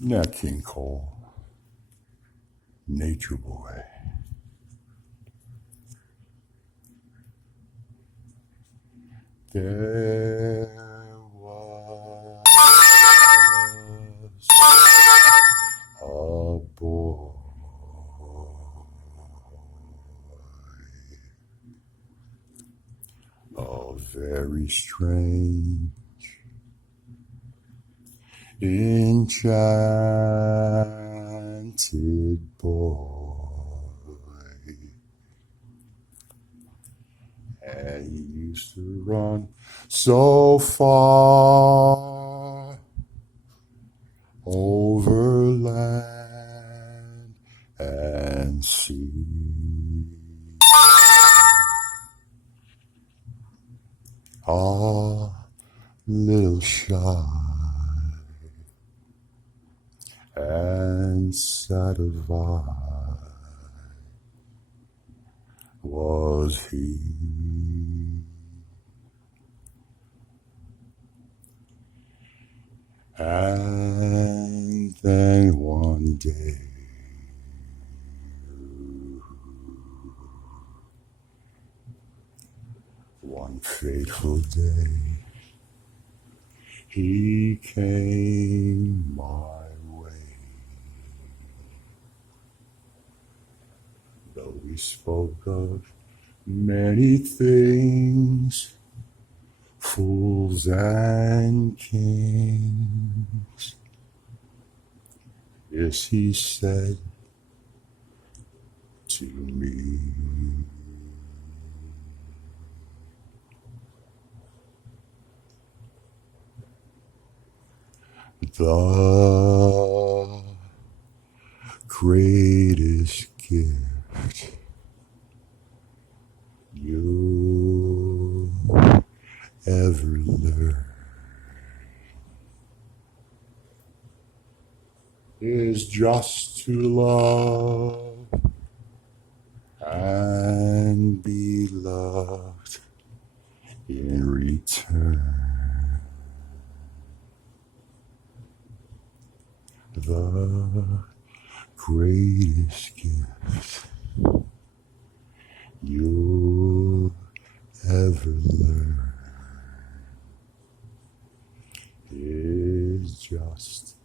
Nat King Cole, Nature Boy. There was a boy, a very strange, enchanted boy, and he used to run so far over land and sea. A little shy and satisfied was he. And then one day, one fateful day, he came my way. Though we spoke of many things, fools and kings, yes, he said to me. The greatest gift you'll ever learn is just to love and be loved in return. The greatest gift you'll ever learn is just